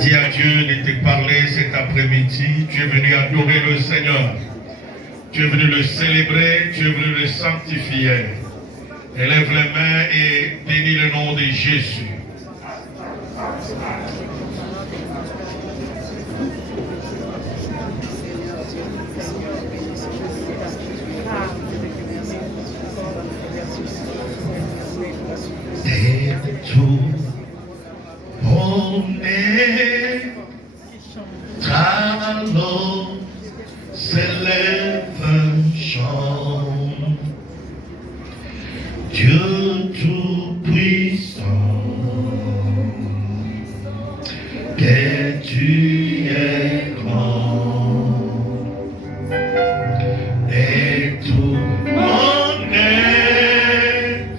Dis à Dieu de te parler cet après-midi. Tu es venu adorer le Seigneur. Tu es venu le célébrer, tu es venu le sanctifier. Élève les mains et bénis le nom de Jésus. Et tout bonnet, talon, s'élève un chant. Dieu tout-puissant, que tu es grand, et tout mon être,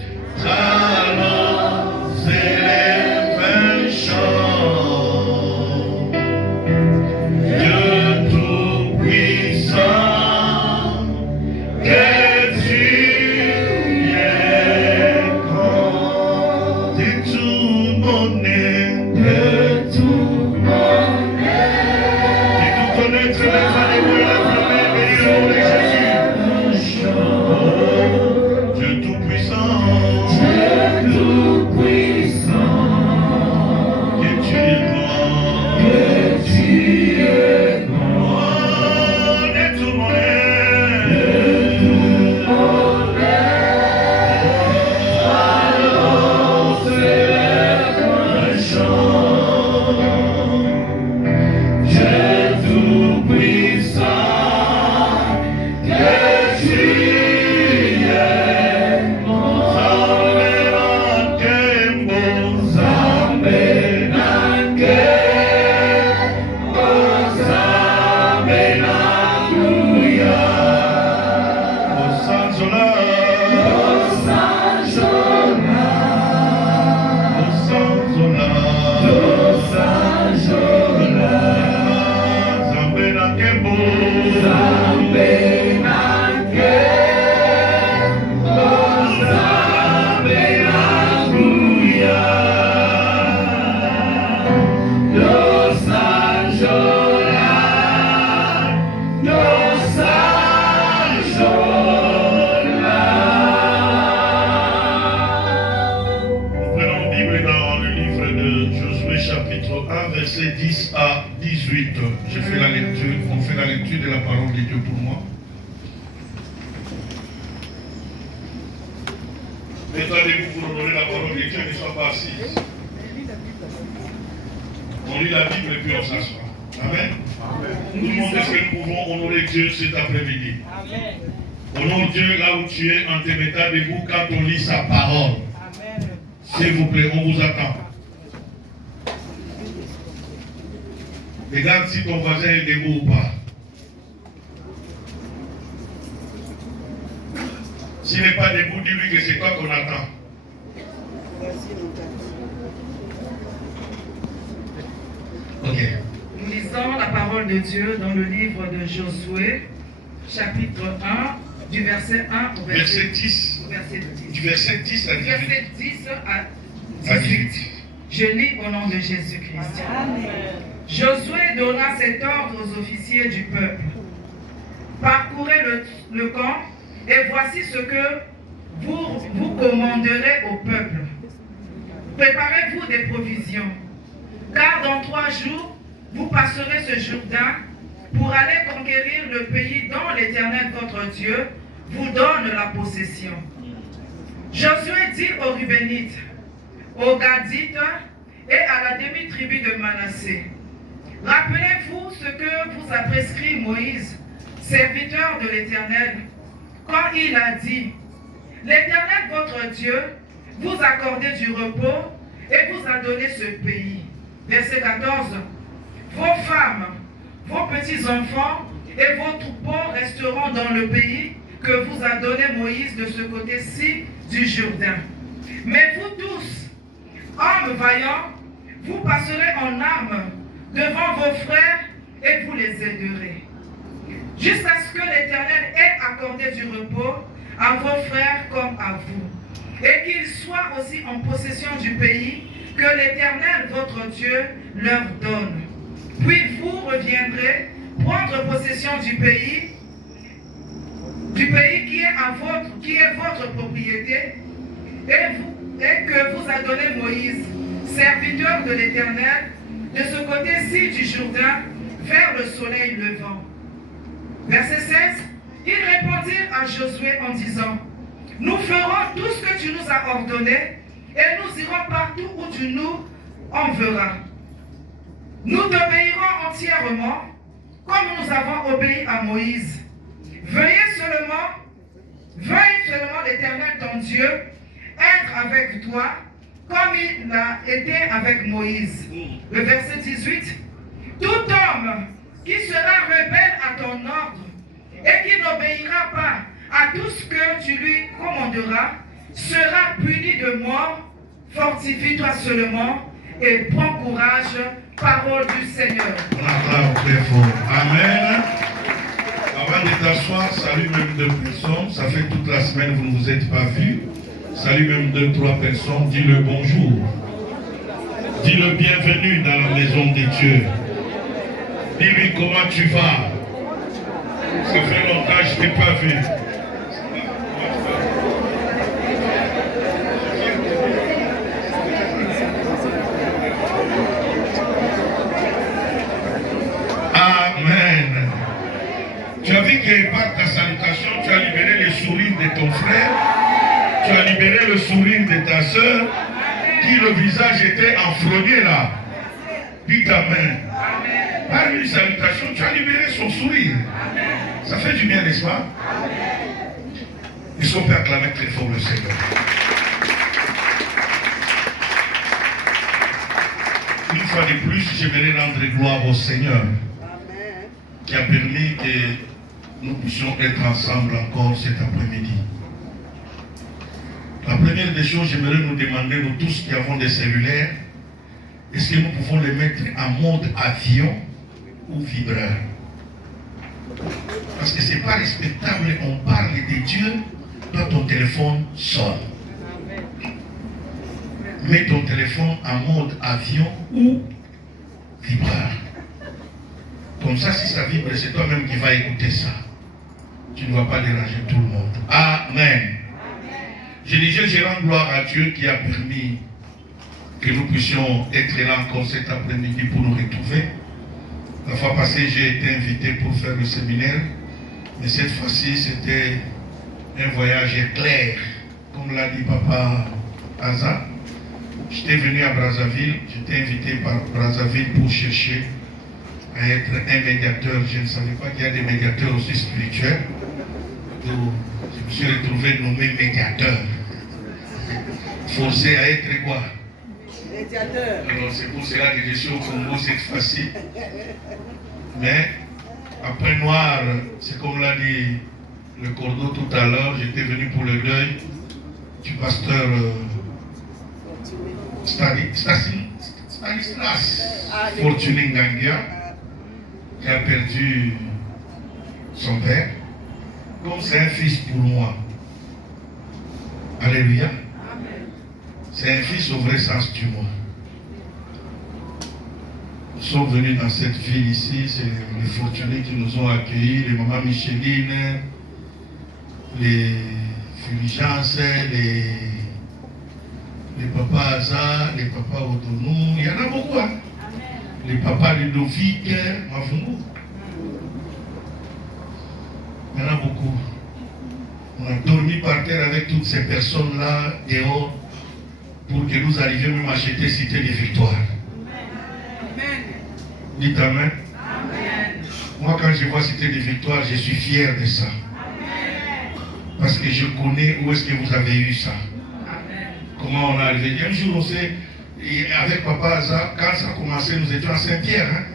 talent, s'élève un chant. Dieu tout-puissant, que tu verset 10 à 18. Je fais la lecture, on fait la lecture de la parole de Dieu pour moi. Mettez-vous pour honorer la parole de Dieu, ne sois pas assis. On lit la Bible et puis on s'assoit. Amen. Tout le monde, est-ce que nous pouvons honorer Dieu cet après-midi? Honore Dieu là où tu es en te mettant debout quand on lit sa parole. S'il vous plaît, on vous attend. Regarde si ton voisin est debout ou pas. S'il n'est pas debout, dis-lui que c'est toi qu'on attend. Ok. Nous lisons la parole de Dieu dans le livre de Josué, chapitre 1, du verset 1 au verset 10. verset 10. Du verset 10 à 18. Verset 10 à À 18. 18. Je lis au nom de Jésus-Christ. Josué donna cet ordre aux officiers du peuple. Parcourez le camp et voici ce que vous commanderez au peuple. Préparez-vous des provisions, car dans 3 jours, vous passerez ce Jourdain pour aller conquérir le pays dont l'Éternel votre Dieu vous donne la possession. Josué dit aux Rubénites, aux Gadites et à la demi-tribu de Manassé, rappelez-vous ce que vous a prescrit Moïse, serviteur de l'Éternel, quand il a dit, l'Éternel votre Dieu vous a accordé du repos et vous a donné ce pays. Verset 14, vos femmes, vos petits-enfants et vos troupeaux resteront dans le pays que vous a donné Moïse de ce côté-ci du Jourdain. Mais vous tous, hommes vaillants, vous passerez en armes devant vos frères et vous les aiderez. Jusqu'à ce que l'Éternel ait accordé du repos à vos frères comme à vous, et qu'ils soient aussi en possession du pays que l'Éternel votre Dieu leur donne. Puis vous reviendrez prendre possession du pays qui est votre propriété, et que vous a donné Moïse, serviteur de l'Éternel, de ce côté-ci du Jourdain, vers le soleil levant. Verset 16, ils répondirent à Josué en disant, nous ferons tout ce que tu nous as ordonné, et nous irons partout où tu nous enverras. Nous t'obéirons entièrement, comme nous avons obéi à Moïse. Veuille seulement l'Éternel ton Dieu être avec toi, comme il a été avec Moïse. Le verset 18, tout homme qui sera rebelle à ton ordre et qui n'obéira pas à tout ce que tu lui commanderas, sera puni de mort. Fortifie-toi seulement et prends courage, parole du Seigneur. On acclame très fort. Amen. Avant de t'asseoir, salue même 2 personnes. Ça fait toute la semaine que vous ne vous êtes pas vus. Salue même 2, 3 personnes. Dis-le bonjour. Dis-le bienvenue dans la maison de Dieu. Dis-lui comment tu vas. Ça fait longtemps que je ne t'ai pas vu. Amen. Tu as vu que par ta salutation, tu as libéré le sourire de ton frère, tu as libéré le sourire de ta soeur, qui le visage était enfrogné là. Puis ta main. Par une salutation, tu as libéré son sourire. Ça fait du bien, n'est-ce pas? Est-ce qu'on peut acclamer très fort le Seigneur? Une fois de plus, j'aimerais rendre gloire au Seigneur qui a permis que nous puissions être ensemble encore cet après-midi. La première des choses, j'aimerais nous demander, nous tous qui avons des cellulaires, est-ce que nous pouvons les mettre en mode avion ou vibreur? Parce que ce n'est pas respectable, on parle de Dieu, quand ton téléphone sonne. Mets ton téléphone en mode avion ou vibreur. Comme ça, si ça vibre, c'est toi-même qui vas écouter ça. Tu ne vas pas déranger tout le monde. Amen. Je disais, je rends gloire à Dieu qui a permis que nous puissions être là encore cet après-midi pour nous retrouver. La fois passée, j'ai été invité pour faire le séminaire, mais cette fois-ci, c'était un voyage éclair, comme l'a dit Papa Aza. J'étais venu à Brazzaville, j'étais invité par Brazzaville pour chercher à être un médiateur. Je ne savais pas qu'il y a des médiateurs aussi spirituels. Donc, je me suis retrouvé nommé médiateur. Forcé à être quoi? Médiateur. Alors c'est pour cela que je suis au Congo cette fois-ci. Mais après noir, c'est comme l'a dit le Cordeau tout à l'heure, j'étais venu pour le deuil du pasteur Stanislas Fortuné Ngangia, qui a perdu son père. Comme c'est un fils pour moi, Alléluia. C'est un fils au vrai sens du mot. Nous sommes venus dans cette ville ici, c'est les fortunés qui nous ont accueillis, les mamans Micheline, les Fulgence, les papas Aza, les papas Odonou, il y en a beaucoup. Hein? Les papas Ludovic, Mavungu. Il y en a beaucoup. On a dormi par terre avec toutes ces personnes-là dehors pour que nous arrivions même à acheter Cité des Victoires. Dites Amen. Moi, quand je vois Cité des Victoires, je suis fier de ça. Parce que je connais où est-ce que vous avez eu ça. Comment on a arrivé. Un jour, on sait, avec Papa Aza, quand ça a commencé, nous étions à Saint-Pierre. Hein?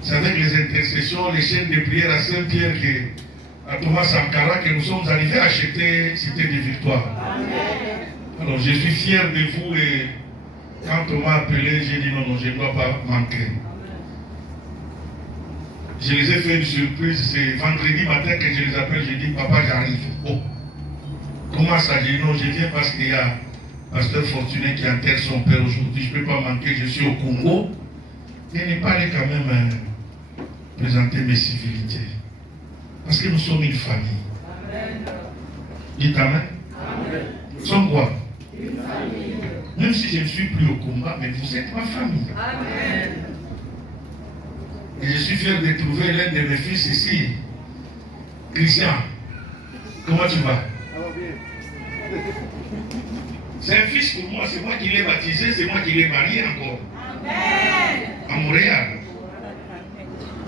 C'est avec les intercessions, les chaînes de prière à Saint-Pierre, à Thomas Sankara, que nous sommes arrivés à acheter Cité des Victoires. Alors, je suis fier de vous et quand on m'a appelé, j'ai dit non, je ne dois pas manquer. Je les ai fait une surprise, c'est vendredi matin que je les appelle, je dis papa j'arrive. Oh, comment ça? Je dis non, je viens parce qu'il y a Pasteur Fortuné qui enterre son père aujourd'hui, je ne peux pas manquer, je suis au Congo. Il n'est pas allé quand même présenter mes civilités. Parce que nous sommes une famille. Dites Amen. Nous sommes quoi? Une famille. Même si je ne suis plus au combat, mais vous êtes ma famille. Amen. Et je suis fier de trouver l'un de mes fils ici. Christian, comment tu vas? C'est un fils pour moi, c'est moi qui l'ai baptisé, c'est moi qui l'ai marié encore. Amen. À Montréal.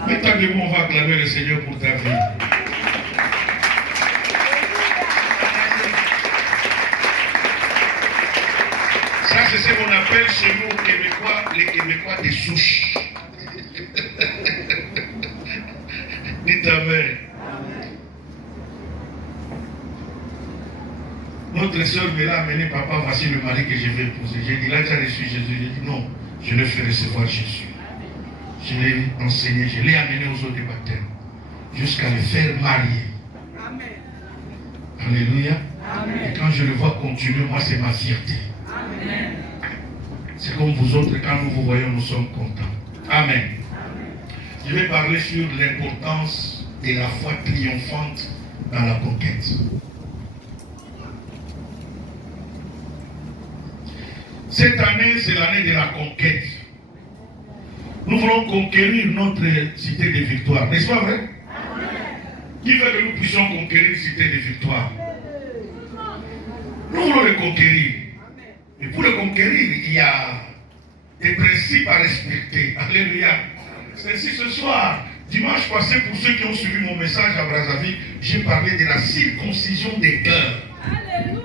Maintenant, on va acclamer le Seigneur pour ta vie. Ça, c'est ce qu'on appelle chez nous, Québécois, les Québécois des souches. Dites Amen. Notre soeur me l'a amené, papa, voici le mari que je vais épouser. J'ai dit, là, tu as reçu Jésus. J'ai dit, non, je le fais recevoir Jésus. Je l'ai enseigné, je l'ai amené aux eaux de baptême, jusqu'à le faire marier. Amen. Alléluia. Amen. Et quand je le vois continuer, moi, c'est ma fierté. Amen. C'est comme vous autres, quand nous vous voyons, nous sommes contents. Amen. Amen. Je vais parler sur l'importance de la foi triomphante dans la conquête. Cette année, c'est l'année de la conquête. Nous voulons conquérir notre cité de victoire. N'est-ce pas vrai? Amen. Qui veut que nous puissions conquérir une cité de victoire? Nous voulons le conquérir. Et pour le conquérir, il y a des principes à respecter. Alléluia. C'est ainsi ce soir, dimanche passé, pour ceux qui ont suivi mon message à Brazzaville, j'ai parlé de la circoncision des cœurs. Alléluia.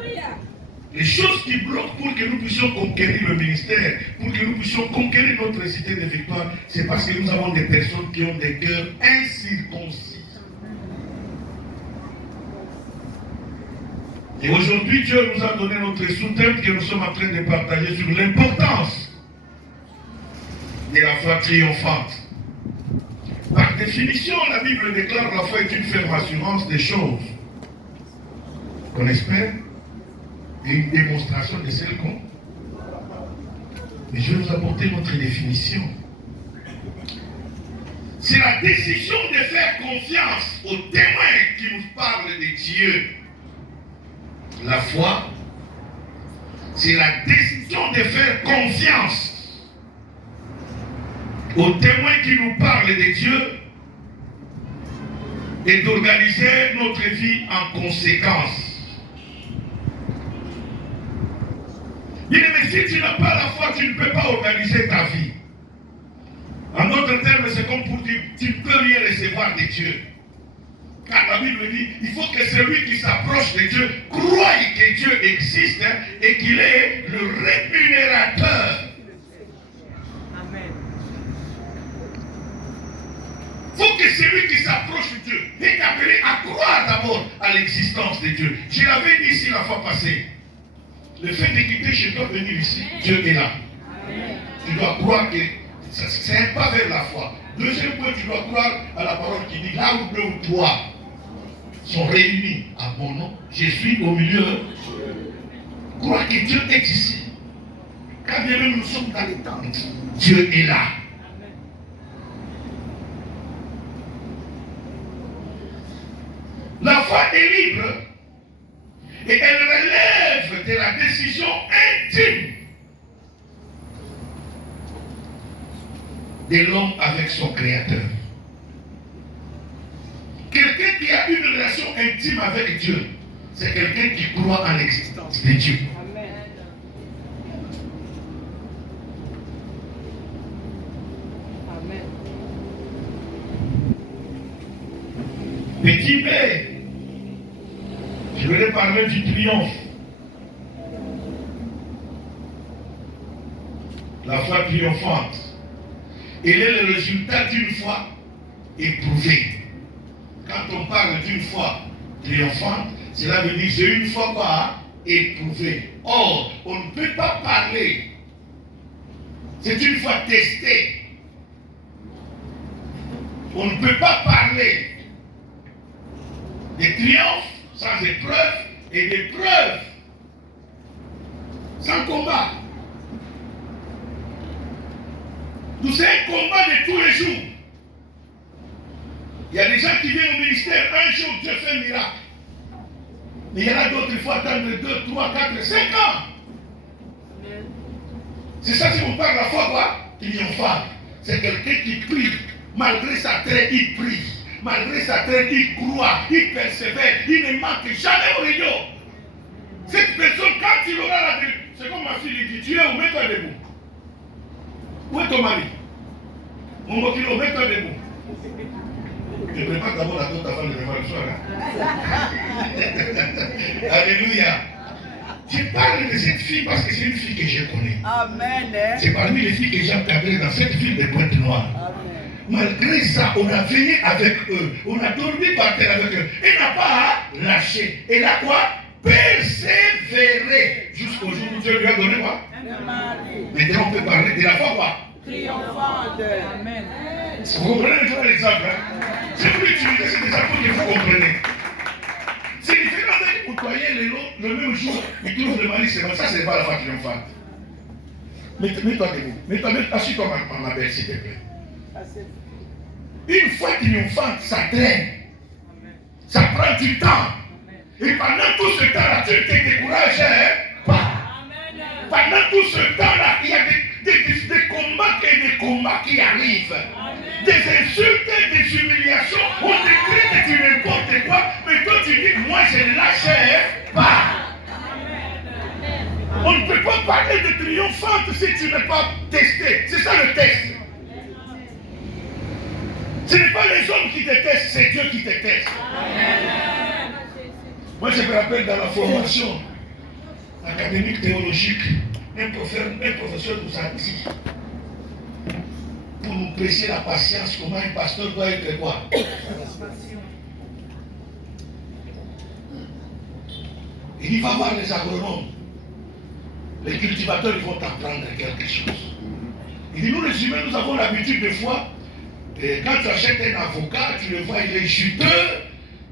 Les choses qui bloquent pour que nous puissions conquérir le ministère, pour que nous puissions conquérir notre cité de victoire, c'est parce que nous avons des personnes qui ont des cœurs incirconcis. Et aujourd'hui, Dieu nous a donné notre sous-thème que nous sommes en train de partager sur l'importance de la foi triomphante. Par définition, la Bible déclare que la foi est une ferme assurance des choses qu'on espère et une démonstration de celles qu'on. Mais je vais vous apporter notre définition. C'est la décision de faire confiance aux témoins qui nous parlent de Dieu. La foi, c'est la décision de faire confiance aux témoins qui nous parlent de Dieu et d'organiser notre vie en conséquence. Mais si tu n'as pas la foi, tu ne peux pas organiser ta vie. En d'autres termes, c'est comme pour dire, tu ne peux rien recevoir de Dieu. Car la Bible dit, il faut que celui qui s'approche de Dieu croie que Dieu existe et qu'il est le rémunérateur. Amen. Il faut que celui qui s'approche de Dieu est appelé à croire d'abord à l'existence de Dieu. Je l'avais dit ici la fois passée. Le fait de quitter chez toi, venir ici, Dieu est là. Amen. Tu dois croire que c'est un pas vers la foi. Deuxième point, tu dois croire à la parole qui dit là où deux ou trois sont réunis à mon nom, je suis au milieu. Crois que Dieu est ici. Quand bien même nous sommes dans les tentes, Dieu est là. La foi est libre et elle relève de la décision intime de l'homme avec son Créateur. Quelqu'un qui a une relation intime avec Dieu, c'est quelqu'un qui croit en l'existence de Dieu. Amen. Petit B, je voulais parler du triomphe. La foi triomphante. Elle est le résultat d'une foi éprouvée. Quand on parle d'une foi triomphante, cela veut dire que c'est une foi quoi? Éprouvée. Or, on ne peut pas parler. C'est une foi testée. On ne peut pas parler de triomphe sans épreuve et d'épreuve sans combat. C'est un combat de tous les jours. Il y a des gens qui viennent au ministère, un jour Dieu fait un miracle. Mais il y en a d'autres, il faut attendre 2, 3, 4, 5 ans. C'est ça si on parle de la foi quoi? Triomphante. C'est quelqu'un qui prie. Malgré sa traite, il prie. Malgré sa traite, il croit, il persévère, il ne manque jamais au réunion. Cette personne, quand il aura la vérité, c'est comme ma fille dit, tu es où? Mets-toi debout. Où est ton mari? Mon mokilo, mets-toi debout. Je prépare d'abord la d'autres avant de revoir le soir. Hein? Alléluia. Je parle de cette fille parce que c'est une fille que je connais. Amen. C'est parmi les filles que j'ai encadrées dans cette ville de Pointe-Noire. Malgré ça, on a veillé avec eux. On a dormi par terre avec eux. Elle n'a pas lâché. Elle a quoi? Persévéré. Jusqu'au jour où Dieu lui a donné quoi? Maintenant, on peut parler de la foi quoi? Triomphante. Amen. Vous comprenez l'exemple, hein? C'est pour utiliser ces exemples que vous comprenez. C'est différent de côtoyer le même jour, il trouve le mari, c'est bon. Ça, c'est pas la foi triomphante. Mets-toi debout. Mets-toi, assis-toi, ma belle, s'il te plaît. Une foi triomphante, ça traîne. Ça prend du temps. Et pendant tout ce temps-là, tu ne te décourages pas. Pendant tout ce temps-là, il y a des combats et des combats qui arrivent. Des insultes, des humiliations, on te traite de n'importe quoi, mais toi tu dis, moi je ne lâche pas. On ne peut pas parler de triomphante si tu n'es pas testé. C'est ça le test. Ce n'est pas les hommes qui te testent, c'est Dieu qui te teste. Moi je me rappelle dans la formation académique théologique, un professeur nous a dit, pour nous prêcher la patience, comment un pasteur doit être quoi? Il va voir les agronomes. Les cultivateurs, ils vont t'apprendre quelque chose. Il dit, nous les humains, nous avons l'habitude des fois, quand tu achètes un avocat, tu le vois, il est juteux,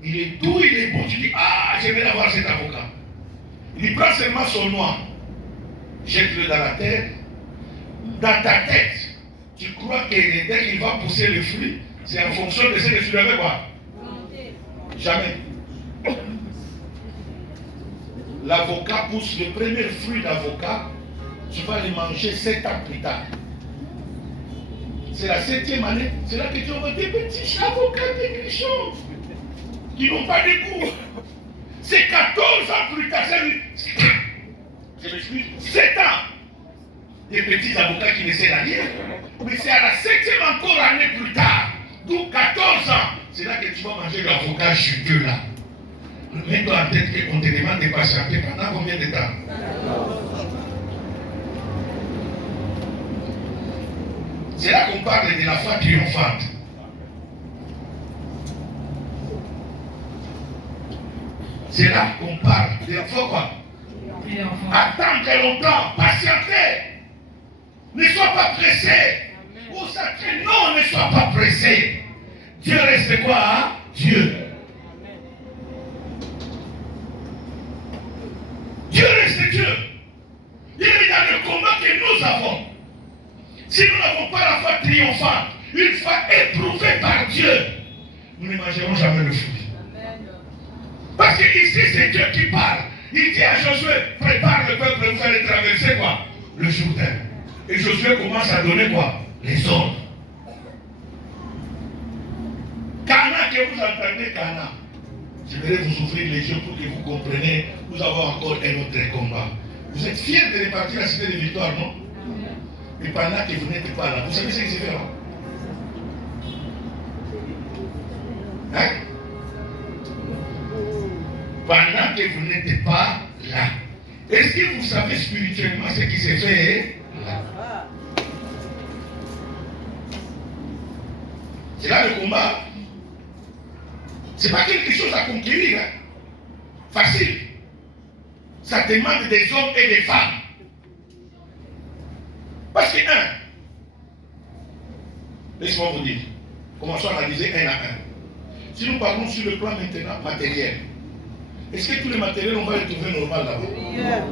il est doux, il est bon. Tu dis, ah, j'aimerais avoir cet avocat. Il dit, prends seulement son noix, jette-le dans la terre, dans ta tête. Tu crois que dès qu'il va pousser le fruit, c'est en fonction de ce que tu lui avais quoi? Jamais. L'avocat pousse le premier fruit d'avocat, tu vas le manger 7 ans plus tard. C'est la 7e année, c'est là que tu auras des petits avocats des grichons qui n'ont pas de goût. C'est 14 ans plus tard, je m'excuse, 7 ans. Des petits avocats qui ne savent rien. Mais c'est à la 7e encore année plus tard, donc 14 ans, c'est là que tu vas manger l'avocat juteux là. Mets-toi en tête qu'on te demande de patienter pendant combien de temps? C'est là qu'on parle de la foi triomphante. C'est là qu'on parle de la foi quoi? Attendre longtemps, patienter. Ne sois pas pressé. Ou ça traîne. Non, ne sois pas pressé. Dieu reste quoi? Hein? Dieu. Si nous n'avons pas la foi triomphante, une foi éprouvée par Dieu, nous ne mangerons jamais le fruit. Parce que ici, c'est Dieu qui parle. Il dit à Josué, prépare le peuple, vous allez traverser quoi? Le Jourdain. Et Josué commence à donner quoi? Les ordres. Cana, que vous entendez, Cana. Je vais vous ouvrir les yeux pour que vous compreniez. Nous avons encore un autre combat. Vous êtes fiers de répartir la cité de victoire, non? Mais pendant que vous n'êtes pas là, vous savez ce qui se fait là? Hein? Pendant que vous n'êtes pas là. Est-ce que vous savez spirituellement ce qui se fait là? C'est là le combat. C'est pas quelque chose à conquérir. Hein? Facile. Ça demande des hommes et des femmes. Parce que laissez-moi vous dire, commençons à analyser un à un. Si nous parlons sur le plan maintenant matériel, est-ce que tous les matériels, on va les trouver normal là-bas?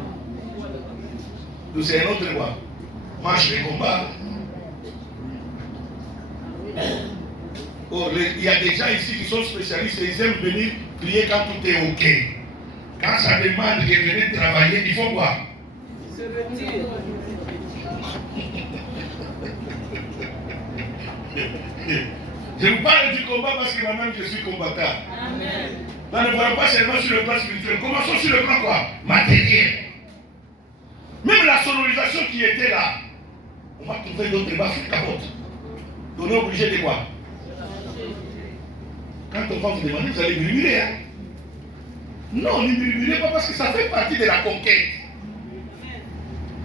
Donc c'est un autre quoi? Marche les combats. Oh, il y a des gens ici qui sont spécialistes et ils aiment venir prier quand tout est OK. Quand ça demande de venir travailler, il faut quoi? Se retire. Je vous parle du combat parce que moi-même je suis combattant. Amen. Là, ne voyons pas seulement sur le plan spirituel. Commençons sur le plan quoi? Matériel. Même la sonorisation qui était là, on va trouver d'autres baffes de capote. Donc on est obligé de quoi? Quand on va vous demander, vous allez murmurer. Hein? Non, ne murmurez pas parce que ça fait partie de la conquête.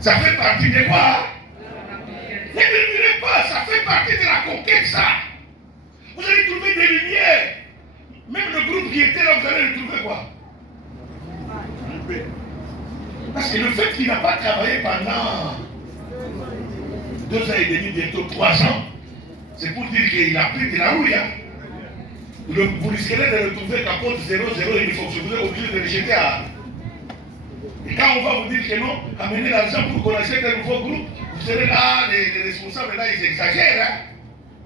Ça fait partie de quoi? Ne murmurez pas, ça fait partie de la conquête, ça. Vous allez trouver des lumières. Même le groupe qui était là, vous allez le trouver quoi? Parce que le fait qu'il n'a pas travaillé pendant 2 ans et demi, bientôt 3 ans, c'est pour dire qu'il a pris de la rouille. Hein? Vous risquerez de retrouver capote 0,0, il faut que vous êtes obligé de le jeter à... Et quand on va vous dire que non, amenez l'argent pour qu'on achète un nouveau groupe, vous serez là, les responsables là, ils exagèrent. Hein?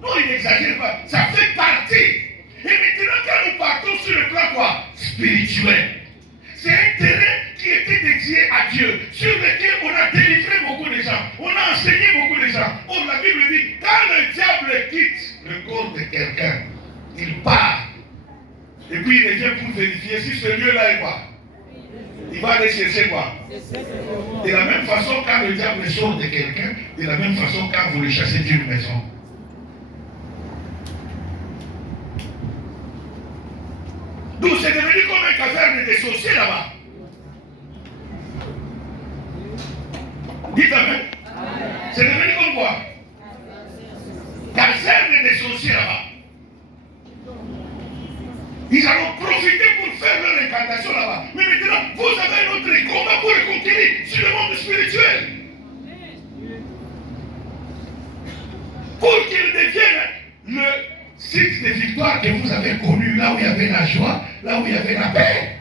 Non, ils n'exagèrent pas. Ça fait partie. Et maintenant, quand nous partons sur le plan quoi? Spirituel. C'est un terrain qui était dédié à Dieu, sur lequel on a délivré beaucoup de gens, on a enseigné beaucoup de gens. Or, la Bible dit, quand le diable quitte le corps de quelqu'un, il part. Et puis il revient pour vérifier si ce lieu-là est quoi? Il va aller chercher quoi? De la même façon, quand le diable sort de quelqu'un, de la même façon, quand vous le chassez d'une maison. Donc c'est devenu comme un caverne des sorciers là-bas. Dites amen. C'est devenu comme quoi? Caverne des sorciers là-bas. Ils allont profiter pour faire leur incantation là-bas. Mais maintenant, vous avez un autre combat pour le conquérir sur le monde spirituel. Pour qu'il devienne le site de victoire que vous avez connu, là où il y avait la joie, là où il y avait la paix.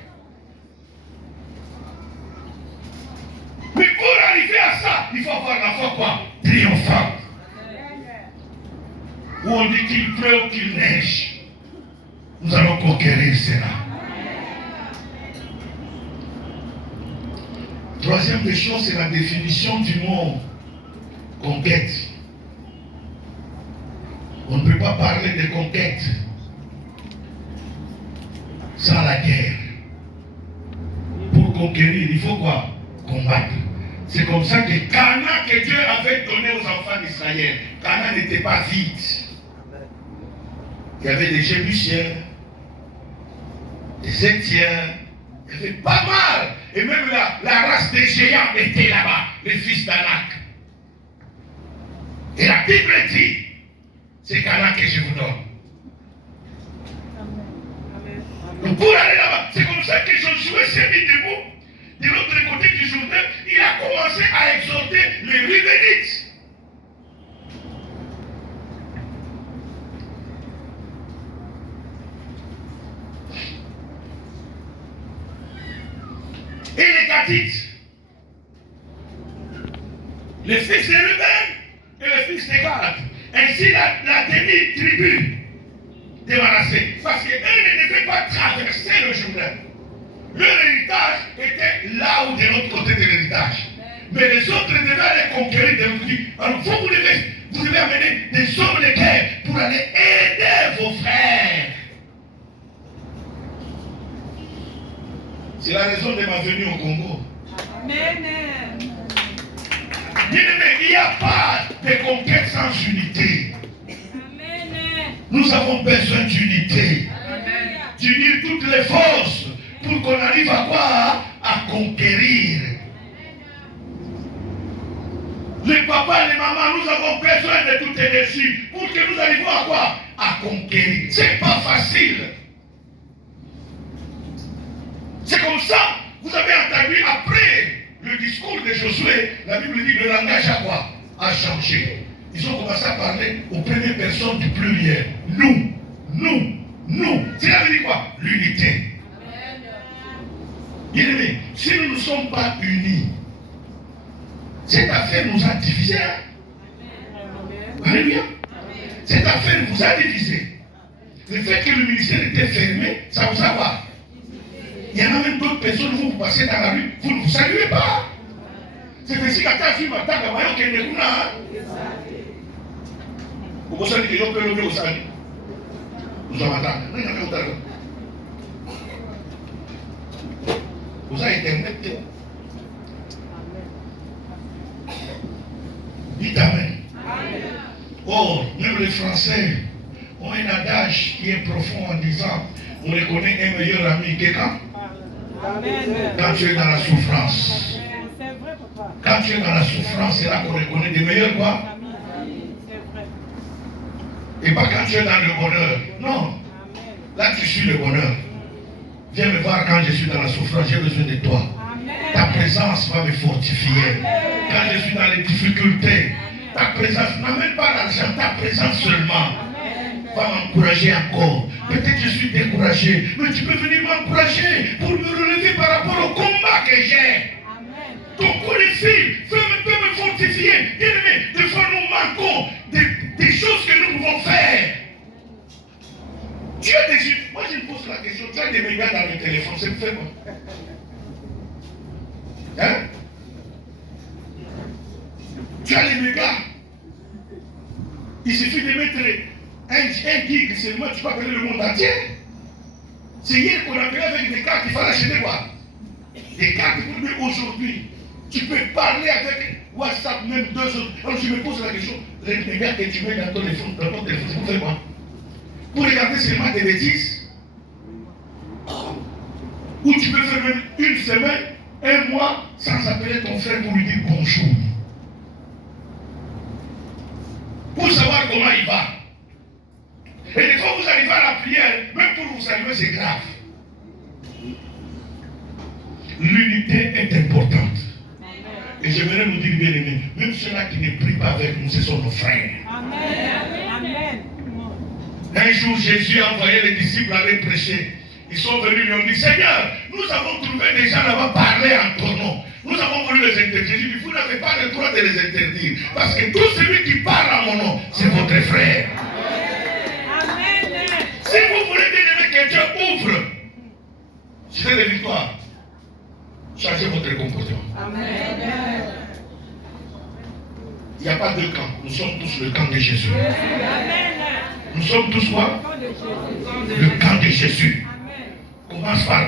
Mais pour arriver à ça, il faut avoir la foi quoi? Triomphante. Où on dit qu'il pleut ou qu'il neige. Nous allons conquérir cela. Troisième des choses, c'est la définition du mot conquête. On ne peut pas parler de conquête sans la guerre. Pour conquérir, il faut quoi? Combattre. C'est comme ça que Cana que Dieu avait donné aux enfants d'Israël, Cana n'était pas vide. Il y avait des Jébusiens, des Étiens, il y avait pas mal. Et même la race des géants était là-bas, les fils d'Anak. Et la Bible dit, c'est Cana que je vous donne. Donc pour aller là-bas, c'est comme ça que Josué s'est mis debout. De l'autre côté du Jourdain, il a commencé à exhorter les Rubénites. Et les Gadites, les fils de Ruben et les fils de Gad. Ainsi la demi-tribu de Manassé. Parce qu'eux ne devaient pas traverser le Jourdain. Leur héritage était là ou de l'autre côté de l'héritage. Mais les autres devaient aller conquérir de l'autre côté. Alors vous devez amener des hommes de guerre pour aller aider vos frères. C'est la raison de ma venue au Congo. Amen. Il n'y a pas de conquête sans unité. Amen. Nous avons besoin d'unité. D'unir toutes les forces pour qu'on arrive à quoi? À conquérir. Les papas et les mamans, nous avons besoin de toute énergie pour que nous arrivions à quoi? À conquérir. C'est pas facile. C'est comme ça. Vous avez entendu après le discours de Josué, la Bible dit que le langage a quoi? A changé. Ils ont commencé à parler aux premières personnes du pluriel. Nous. Cela veut dire quoi? L'unité. Bien aimé, si nous ne sommes pas unis, cette affaire nous a divisés. Hein? Alléluia. Cette affaire vous a divisés. Le fait que le ministère était fermé, ça vous a quoi? Il y en a même d'autres personnes, vous passez dans la rue, vous ne vous saluez pas. C'est ainsi qu'à ta fille m'attend, à Mayo Kendekuna. Vous savez que je peux le saluer. Vous en attendez. Vous avez Internet. Dites Amen. Or, même les Français ont un adage qui est profond en disant on reconnaît un meilleur ami que quand? Quand tu es dans la souffrance. Quand tu es dans la souffrance, c'est là qu'on reconnaît des meilleurs quoi? Et pas quand tu es dans le bonheur. Non. Là, tu suis le bonheur. Viens me voir quand je suis dans la souffrance, j'ai besoin de toi. Ta présence va me fortifier. Quand je suis dans les difficultés, ta présence, n'amène pas l'argent, ta présence seulement va m'encourager encore. Peut-être je suis découragé, mais tu peux venir m'encourager pour me relever par rapport au combat que j'ai. Ton coup de fil peut me fortifier. Bien aimé, des fois nous manquons des choses que nous pouvons faire. Tu as des... Moi je me pose la question, tu as des mégas dans le téléphone, c'est fait moi. Hein? Tu as les mégas. Il suffit de mettre un gig seulement, tu peux appeler le monde entier. C'est hier qu'on appelait avec des cartes, il fallait acheter quoi? Des cartes pour dire aujourd'hui. Tu peux parler avec WhatsApp, même 2 autres. Alors je me pose la question, les mégas que tu mets dans ton téléphone, c'est pour faire quoi? Pour regarder seulement des bêtises? Ou tu peux faire même une semaine, un mois, sans appeler ton frère pour lui dire bonjour. Pour savoir comment il va. Et des fois, vous arrivez à la prière, même pour vous saluer, c'est grave. L'unité est importante. Et j'aimerais vous dire, bien aimé, même ceux-là qui ne prient pas avec nous, ce sont nos frères. Amen. Un jour, Jésus a envoyé les disciples à aller prêcher. Ils sont venus, ils lui ont dit, Seigneur, nous avons trouvé des gens là-bas parler en ton nom. Nous avons voulu les interdire. Jésus dit, vous n'avez pas le droit de les interdire. Parce que tout celui qui parle à mon nom, c'est votre frère. Amen. Si vous voulez bien aimer que Dieu ouvre, c'est des victoires. Changez votre comportement. Amen. Il n'y a pas deux camps. Nous sommes tous le camp de Jésus. Amen. Nous sommes tous quoi? Le camp de Jésus. Commence par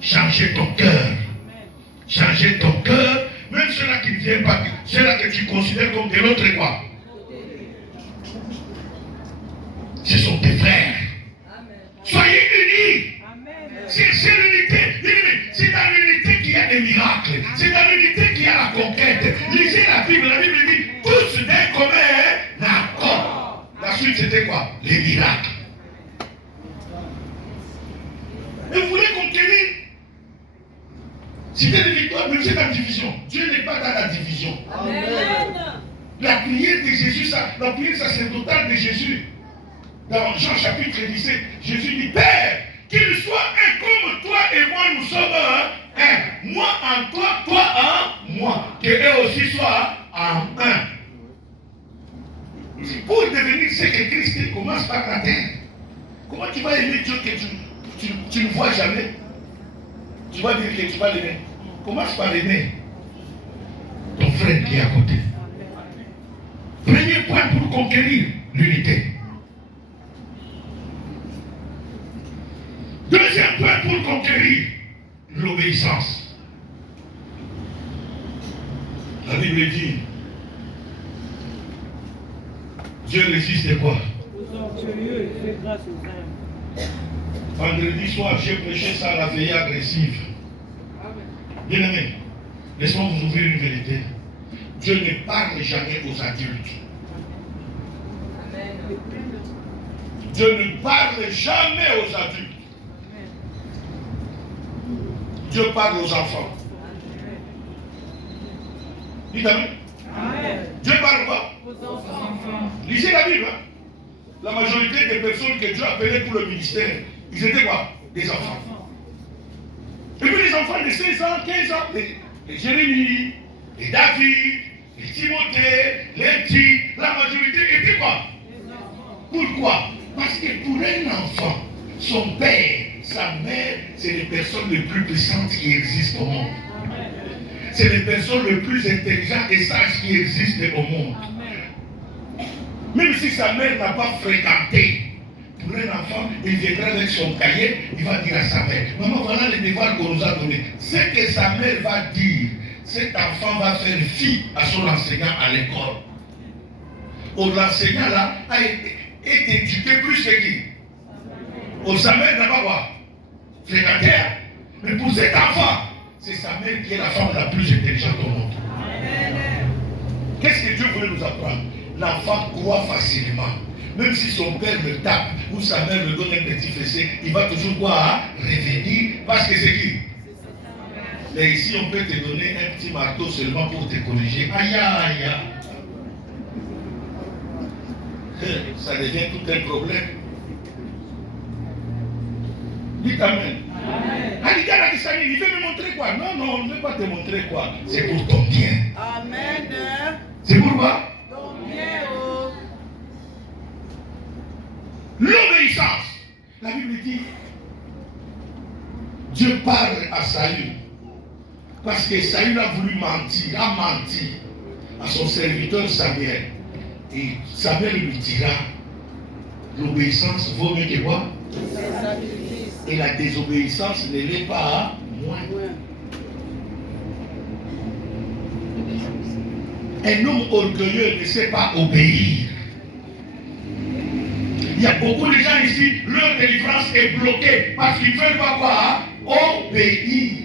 changer ton cœur. Changer ton cœur. Même ceux-là qui ne viennent pas, ceux-là que tu considères comme de l'autre quoi? Ce sont tes frères. Soyez unis. C'est l'unité. C'est dans l'unité qu'il y a des miracles. C'est dans l'unité qu'il y a la conquête. Lisez la Bible dit tous d'un commun accord. La suite c'était quoi? Les miracles. Et vous voulez conquérir? C'était des victoires, mais c'est la division. Dieu n'est pas dans la division. Amen. La prière de Jésus, la prière sacerdotale de Jésus. Dans Jean chapitre 17, Jésus dit, Père, qu'il soit un comme toi et moi, nous sommes un. Moi en toi, toi en moi. Que eux aussi soient en un. Pour devenir ce que Christ est, commence par la terre. Comment tu vas aimer Dieu que tu ne vois jamais? Tu vas dire que tu vas l'aimer. Commence par aimer ton frère qui est à côté. Premier point pour conquérir l'unité. Deuxième point pour conquérir l'obéissance. La Bible dit, Dieu résiste quoi? Aux orgueilleux, il fait grâce aux humbles. Vendredi soir, j'ai prêché ça à la veillée agressive. Bien aimé, laissez-moi vous ouvrir une vérité. Dieu ne parle jamais aux adultes. Dieu ne parle jamais aux adultes. Dieu parle aux enfants. Dites amen. Dieu parle quoi? Aux enfants. Lisez la Bible. Hein? La majorité des personnes que Dieu appelait pour le ministère, ils étaient quoi? Des enfants. Et puis les enfants de 16 ans, 15 ans, les Jérémie, les David, les Timothée, les Tite, la majorité était quoi? Pourquoi? Parce que pour un enfant, son père, sa mère, c'est les personnes les plus puissantes qui existent au monde. C'est les personnes les plus intelligentes et sages qui existent au monde. Même si sa mère n'a pas fréquenté, pour un enfant, il viendra avec son cahier, il va dire à sa mère, maman, voilà les devoirs qu'on nous a donnés. Ce que sa mère va dire, cet enfant va faire fi à son enseignant à l'école. L'enseignant là est éduqué plus que qui? Sa mère n'a pas quoi? Fréquenté. Mais pour cet enfant, c'est sa mère qui est la femme la plus intelligente au monde. Qu'est-ce que Dieu voulait nous apprendre? L'enfant croit facilement. Même si son père le tape ou sa mère le donne un petit fessé, il va toujours quoi? Revenir parce que c'est qui? Mais ici, on peut te donner un petit marteau seulement pour te corriger. Aïe, aïe, aïe. Ça devient tout un problème. Dites amen. Il veut me montrer quoi? Non, non, on ne veut pas te montrer quoi. C'est pour ton bien. Amen. C'est pour quoi? Ton bien. Oh. L'obéissance. La Bible dit, Dieu parle à Saül. Parce que Saül a voulu mentir, a menti à son serviteur Samuel. Et Samuel lui dira, l'obéissance vaut mieux que quoi? Et la désobéissance ne l'est pas moins. Un homme orgueilleux ne sait pas obéir. Il y a beaucoup de gens ici, leur délivrance est bloquée parce qu'ils ne veulent pas quoi? Obéir.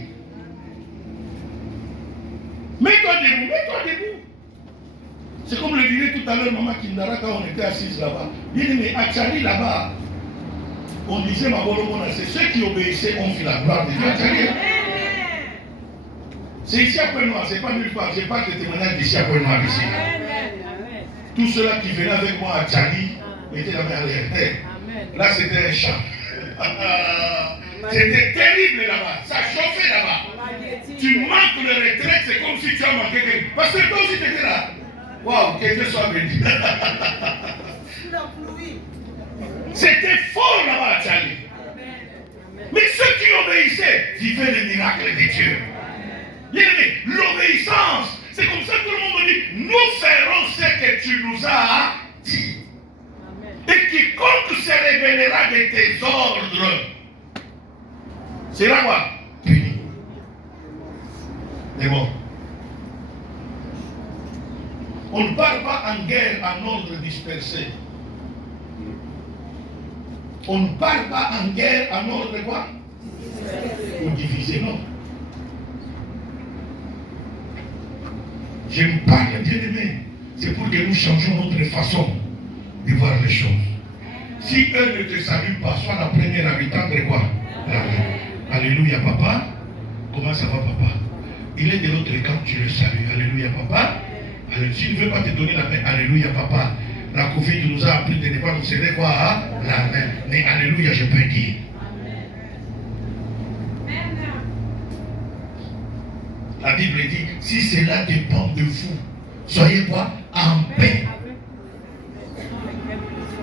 Mets-toi debout, mets-toi debout. C'est comme le disait tout à l'heure Maman Kindara quand on était assise là-bas. Bien aimé, à Tchali là-bas, on disait Mabolomona, c'est ceux qui obéissaient ont vu la gloire de Dieu. C'est ici à Pointe-Noire, c'est pas nulle part, j'ai pas de témoignage d'ici à Pointe-Noire ici. Tous ceux-là qui venaient avec moi à Tchali mettaient la main à l'air. Là c'était un champ. C'était terrible là-bas, ça chauffait là-bas. Tu manques de retraite, c'est comme si tu as manqué quelque chose. Parce que toi aussi tu étais là. Waouh, que Dieu soit béni. C'était fort là-bas à Tchali. Mais ceux qui obéissaient vivaient les miracles de Dieu. Bien aimé, l'obéissance, c'est comme ça que tout le monde dit, nous ferons ce que tu nous as dit. Et quiconque se révélera de tes ordres sera quoi? Puni. C'est bon. On ne parle pas en guerre en ordre dispersé. On ne parle pas en guerre en ordre quoi? Ou divisé, non. Je vous parle, bien aimé. C'est pour que nous changions notre façon de voir les choses. Si eux ne te saluent pas, sois la première à m'étendre quoi? Alléluia, papa. Comment ça va, papa? Il est de l'autre camp, tu le salues. Alléluia, papa. Alors, s'il ne veut pas te donner la main, alléluia, papa. La Covid nous a appris de ne pas nous céder quoi? Hein? La main. Mais alléluia, je peux dire. La Bible dit, si cela dépend de vous, soyez quoi? En paix.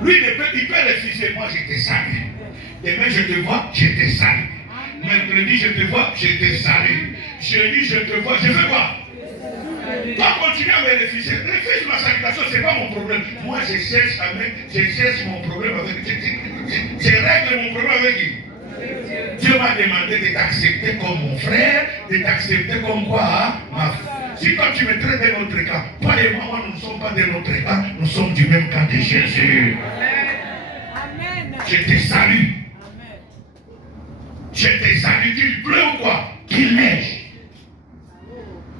Lui, il peut refuser. Moi, je te salue. Demain, je te vois, je te salue. Mercredi, je te vois, je te salue. Jeudi, je te vois, je fais quoi? Pas continuer à me refuser. Refuse ma salutation, ce n'est pas mon problème. Moi, je cherche mon problème avec. Je règle mon problème avec qui? Dieu m'a demandé de t'accepter comme mon frère, de t'accepter comme quoi, hein, ma frère. Si toi tu me traites d'un autre camp, toi et moi, nous ne sommes pas d'un autre camp, nous sommes du même camp de Jésus. Amen. Je te salue. Je te salue, qu'il pleut ou quoi? Qu'il neige.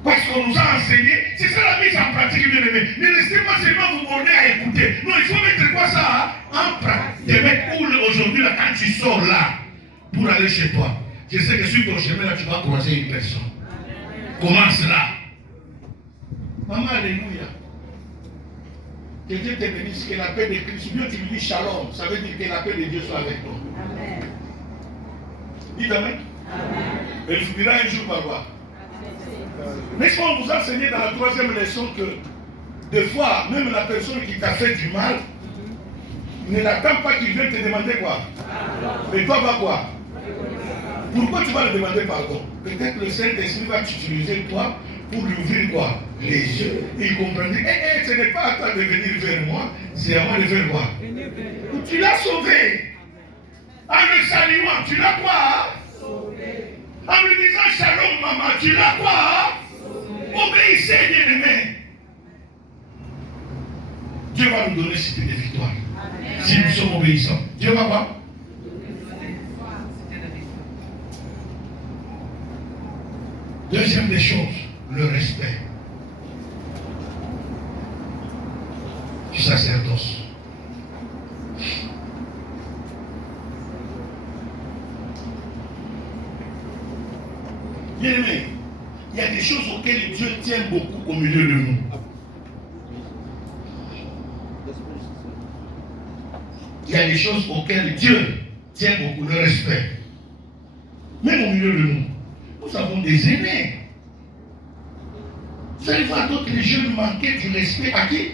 Parce qu'on nous a enseigné, c'est ça la mise en pratique, bien aimé. Ne restez pas seulement vous borner à écouter. Non, il faut mettre quoi ça en pratique. De mettre aujourd'hui, là, quand tu sors là, pour aller chez toi. Je sais que sur ton chemin, là, tu vas croiser une personne. Commence là. Maman, alléluia. Que Dieu te bénisse, que la paix de Christ, bien tu lui dis shalom, ça veut dire que la paix de Dieu soit avec toi. Amen. Dites amen. Elle finira un jour par quoi? N'est-ce pas, on vous a enseigné dans la 3e leçon que des fois, même la personne qui t'a fait du mal, ne l'attend pas qu'il vienne te demander quoi? Mais toi, va quoi? Pourquoi tu vas le demander pardon? Peut-être le Saint-Esprit va t'utiliser toi pour lui ouvrir quoi? Les yeux. Et il comprendra, ce n'est pas à toi de venir vers moi, c'est à moi de faire quoi? Tu l'as sauvé. En le saluant, tu l'as quoi? Sauvé. En lui disant shalom maman, tu l'as quoi? Obéissez, bien-aimés. Dieu va nous donner cette victoire. Si nous sommes obéissants. Dieu va quoi? Deuxième des choses, le respect du sacerdoce. Bien-aimés, il y a des choses auxquelles Dieu tient beaucoup au milieu de nous. Il y a des choses auxquelles Dieu tient beaucoup, le respect. Même au milieu de nous. Nous avons des aînés. Vous allez voir d'autres jeunes manquer du respect à qui?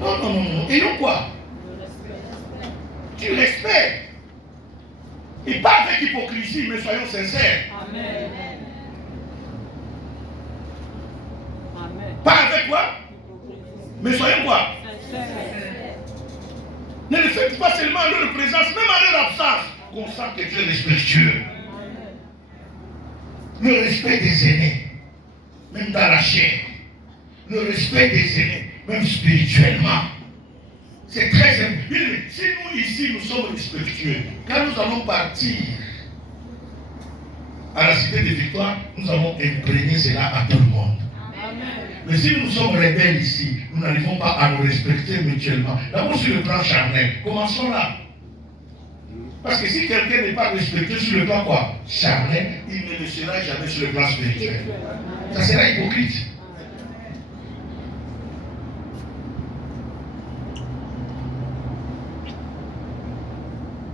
Non, non, non, non. Ayons quoi? Du respect. Et pas avec hypocrisie, mais soyons sincères. Amen. Amen. Pas avec quoi? Mais soyons quoi? Ne le faites pas seulement à leur présence, même à leur absence. Qu'on sent que Dieu est respectueux. Le respect des aînés, même dans la chair. Le respect des aînés, même spirituellement. C'est très important. Si nous ici, nous sommes respectueux, quand nous allons partir à la cité de victoire, nous allons imprégner cela à tout le monde. Amen. Mais si nous sommes rebelles ici, nous n'arrivons pas à nous respecter mutuellement. D'abord sur le plan charnel, commençons là. Parce que si quelqu'un n'est pas respecté sur le plan quoi? Charnel, il ne le sera jamais sur le plan spirituel. Ça sera hypocrite.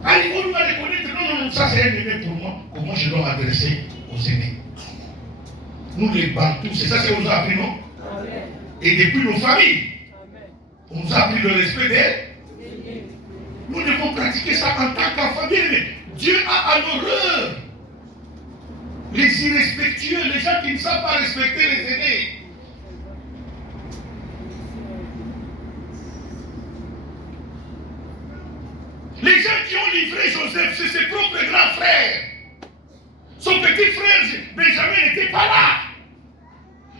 Allez, on doit reconnaître, non, ça c'est un aîné pour moi. Comment je dois m'adresser aux aînés? Nous les Bantous, c'est ça que vous a appris, non? Amen. Et depuis nos familles, amen, on nous a appris le respect des. Nous devons pratiquer ça en tant qu'enfants bien-aimés. Dieu a à l'horreur les irrespectueux, les gens qui ne savent pas respecter les aînés. Les gens qui ont livré Joseph, c'est ses propres grands frères. Son petit frère Benjamin n'était pas là.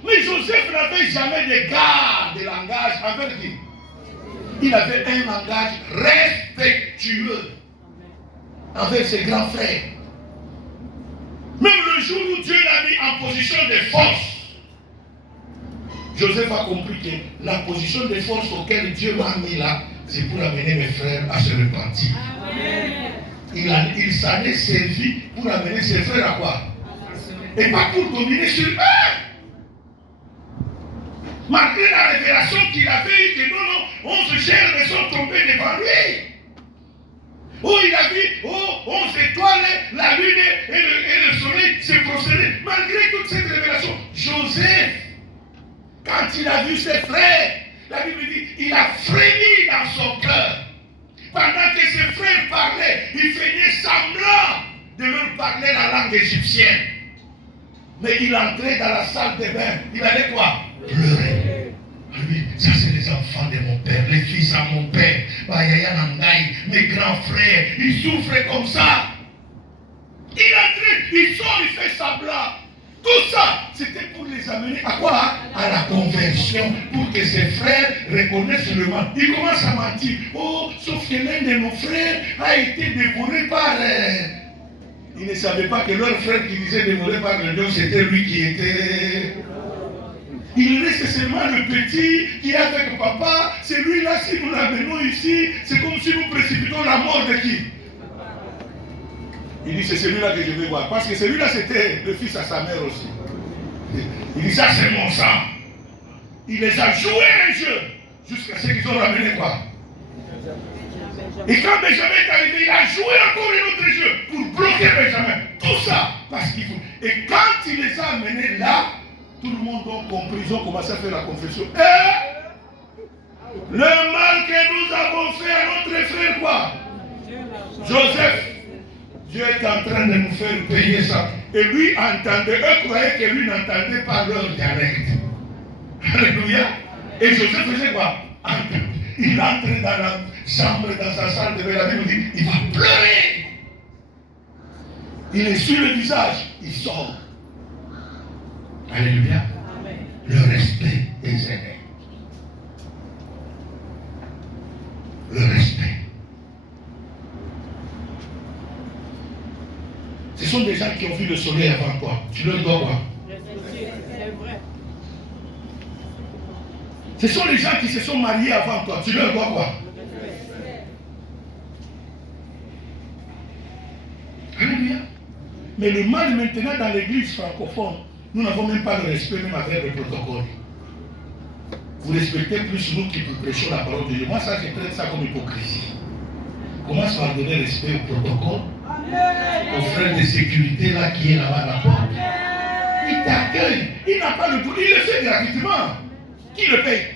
Mais Joseph n'avait jamais d'égard de langage avec qui? Il avait un langage respectueux avec ses grands frères. Même le jour où Dieu l'a mis en position de force, Joseph a compris que la position de force auquel Dieu m'a mis là, c'est pour amener mes frères à se repentir. Amen. Il s'en est servi pour amener ses frères à quoi? Et pas pour dominer sur eux. Malgré la révélation qu'il avait eue que non, 11 chers sont tombés devant lui. Oh, il a vu, 11 étoiles, la lune et le soleil se prosternaient. Malgré toute cette révélation, Joseph, quand il a vu ses frères, La Bible dit, il a frémi dans son cœur. Pendant que ses frères parlaient, il faisait semblant de leur parler la langue égyptienne. Mais il entrait dans la salle de bain. Il allait quoi? Pleurer. Lui, ça c'est les enfants de mon père, les fils à mon père. Mes grands frères, ils souffrent comme ça. Il entrait, il sort, il fait semblant. Tout ça, c'était pour les amener à quoi? À la conversion, pour que ses frères reconnaissent le mal. Il commence à mentir. Oh, sauf que l'un de nos frères a été dévoré par... Ils ne savaient pas que leur frère qui disait dévoré par le lion, c'était lui qui était... Il reste seulement le petit qui est avec papa. Celui-là, si nous l'amenons ici, c'est comme si nous précipitons la mort de qui? Il dit, c'est celui-là que je vais voir. Parce que celui-là, c'était le fils à sa mère aussi. Il dit, ça c'est mon sang. Il les a joués un jeu. Jusqu'à ce qu'ils ont ramené quoi? Et quand Benjamin est arrivé, il a joué encore un autre jeu pour bloquer Benjamin. Tout ça, parce qu'il faut. Et quand il les a amenés là, tout le monde a compris, ils ont commencé à faire la confession. Le mal que nous avons fait à notre frère, quoi? Joseph. Dieu est en train de nous faire payer ça. Et lui entendait, eux croyaient que lui n'entendait pas leur dialecte. Alléluia. Et Joseph faisait quoi? Il entre dans la chambre, dans sa salle de bain. La Bible dit, il va pleurer. Il est sur le visage, il sort. Alléluia. Amen. Le respect des aînés. Le respect. Ce sont des gens qui ont vu le soleil avant toi. Tu leur dois quoi? C'est vrai. Ce sont les gens qui se sont mariés avant toi. Tu leur dois quoi? Alléluia. Mais le mal maintenant dans l'église francophone, nous n'avons même pas le respect même avec le protocole. Vous respectez plus nous qui vous prêchons la parole de Dieu. Moi, ça, je traite ça comme hypocrisie. Commence par donner respect au protocole, au frère de sécurité là qui est là-bas à la porte. Il t'accueille. Il n'a pas le pouvoir. Il le fait gratuitement. Qui le paye?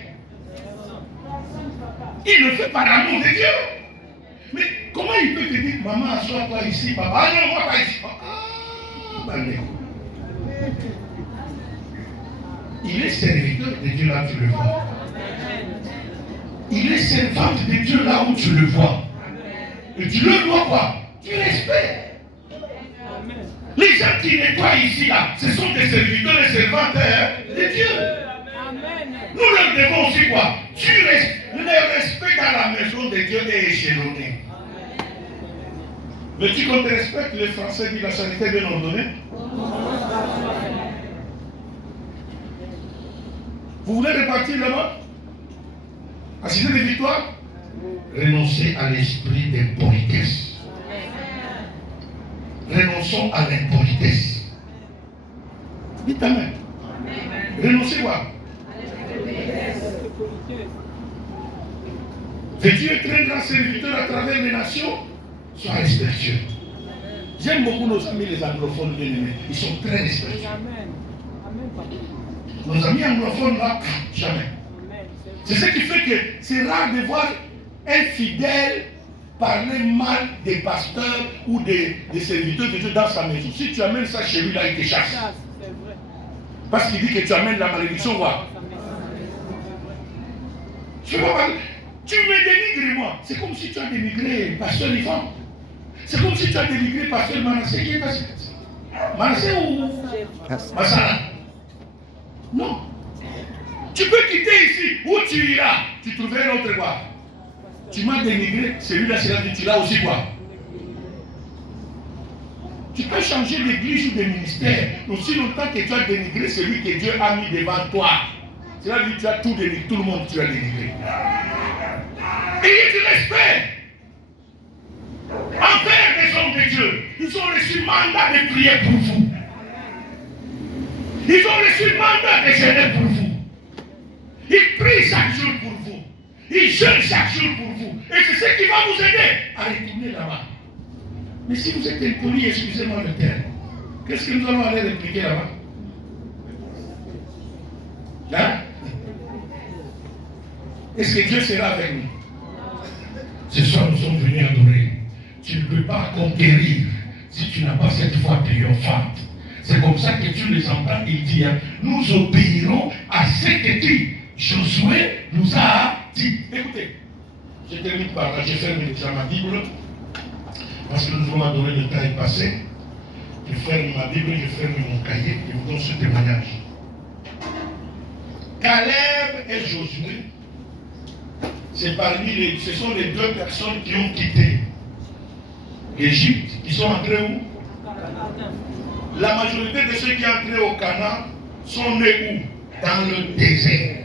Il le fait par amour de Dieu. Mais comment il peut te dire, maman, assois-toi ici, papa? Ah non, moi pas ici. Ah, il est serviteur de Dieu là où tu le vois. Il est servante de Dieu là où tu le vois. Et tu le dois quoi? Tu respectes. Les gens qui nettoient ici là, ce sont des serviteurs et servantes de Dieu. Nous leur devons aussi quoi? Le respect dans la maison de Dieu est échelonné. Veux-tu qu'on te respecte? Les Français disent la charité bien ordonnée. Vous voulez repartir là-bas? Assister des victoires? Renoncez à l'esprit d'impolitesse. Renonçons à l'impolitesse. Dites amen. Renoncez quoi? Veux-tu être un grand serviteur à travers les nations? Sois respectueux. J'aime beaucoup nos amis les anglophones bien-aimés. Ils sont très respectueux. Nos amis anglophones là, jamais. C'est ce qui fait que c'est rare de voir un fidèle parler mal des pasteurs ou des serviteurs de Dieu dans sa maison. Si tu amènes ça chez lui, là, il te chasse. Parce qu'il dit que tu amènes la malédiction, quoi. Tu me dénigres, moi. C'est comme si tu as dénigré pasteur Yvan. C'est comme si tu as dénigré pasteur Manassé. Qui est passé? Manassé ou Massala? Non. Tu peux quitter ici. Où tu iras? Tu trouveras un autre quoi? Tu m'as dénigré. Celui-là, c'est là que tu l'as aussi quoi? Tu peux changer d'église ou de ministère. Aussi longtemps que tu as dénigré celui que Dieu a mis devant toi. C'est là que tu as tout dénigré. Tout le monde tu as dénigré. Ayez du respect envers les hommes de Dieu. Ils ont reçu mandat de prier pour vous. Ils ont reçu mandat de jeûner pour vous. Ils prient chaque jour pour vous. Ils jeûnent chaque jour pour vous. Et c'est ce qui va vous aider à retourner là-bas. Mais si vous êtes impoli, excusez-moi le terme, qu'est-ce que nous allons aller répliquer là-bas? Hein? Est-ce que Dieu sera avec nous? Ce soir, nous sommes venus adorer. Tu ne peux pas conquérir si tu n'as pas cette foi triomphante. C'est comme ça que tu les entends, il dit, hein, nous obéirons à ce que Josué nous a dit. Écoutez, je termine par là, je ferme déjà ma Bible, parce que nous voulons adorer, le temps est passé. Je ferme ma Bible, je ferme mon cahier, et vous donne ce témoignage. Caleb et Josué, ce sont les deux personnes qui ont quitté l'Égypte, qui sont entrés où? La majorité de ceux qui sont entrés au Canaan sont nés où? Dans le désert.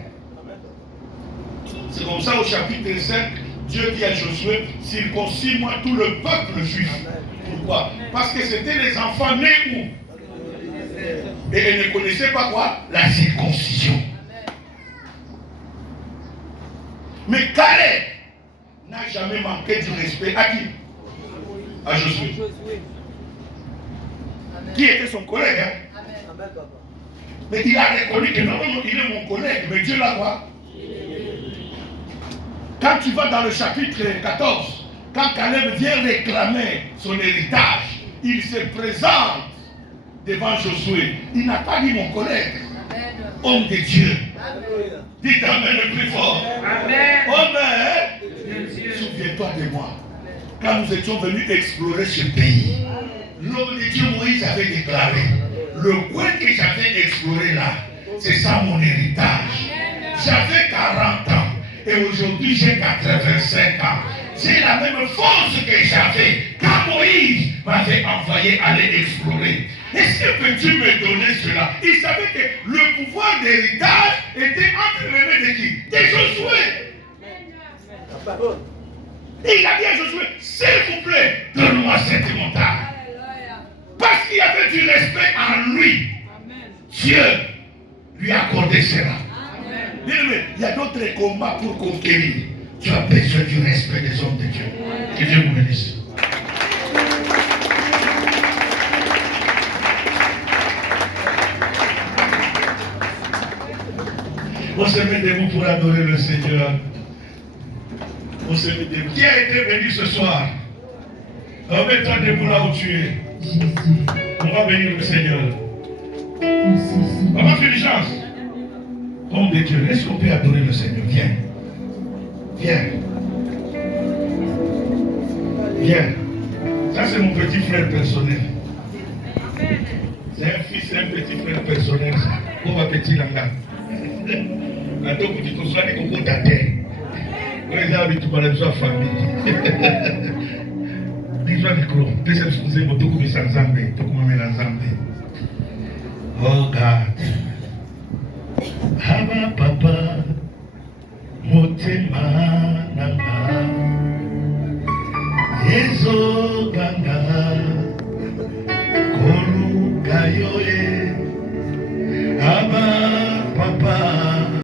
C'est comme ça au chapitre 5, Dieu dit à Josué, circoncis-moi tout le peuple juif. Pourquoi? Parce que c'était les enfants nés où? Et ils ne connaissaient pas quoi? La circoncision. Mais Caleb n'a jamais manqué du respect à qui? À Josué. Qui était son collègue, hein? Mais il a reconnu que non, il est mon collègue, mais Dieu l'a quoi? Quand tu vas dans le chapitre 14, quand Caleb vient réclamer son héritage, il se présente devant Josué. Il n'a pas dit mon collègue, homme de Dieu. Dites Amen le plus fort. Amen. Amen. Souviens-toi de moi. Quand nous étions venus explorer ce pays, l'homme de Dieu Moïse avait déclaré, le coin que j'avais exploré là, c'est ça mon héritage. J'avais 40 ans et aujourd'hui j'ai 85 ans. J'ai la même force que j'avais quand Moïse m'avait envoyé aller explorer. Est-ce que peux-tu me donner cela? Il savait que le pouvoir d'héritage était entre les mains de qui? De Josué. Et il a dit à Josué, s'il vous plaît, donne-moi cette montagne. Parce qu'il y avait du respect en lui. Dieu lui a accordé cela. Bien-aimé, il y a d'autres combats pour conquérir. Tu as besoin du respect des hommes de Dieu. Que Dieu vous bénisse. On se met debout pour adorer le Seigneur. On se met debout. Qui a été béni ce soir? Remets-toi debout là où tu es. On va bénir le Seigneur. Maman Félicence. Homme de Dieu, est-ce qu'on peut adorer le Seigneur? Viens. Viens. Viens. Ça c'est mon petit frère personnel. C'est un fils, c'est un petit frère personnel. On va petit là-bas. La donc tu te sois des cocos d'atteint. Les amis, tu parles de sa famille. Dis-moi micro. Deuxième excusez moi tout comme ça Zambé, tout comme la Zambé. Oh God. Haba papa, motema nanga.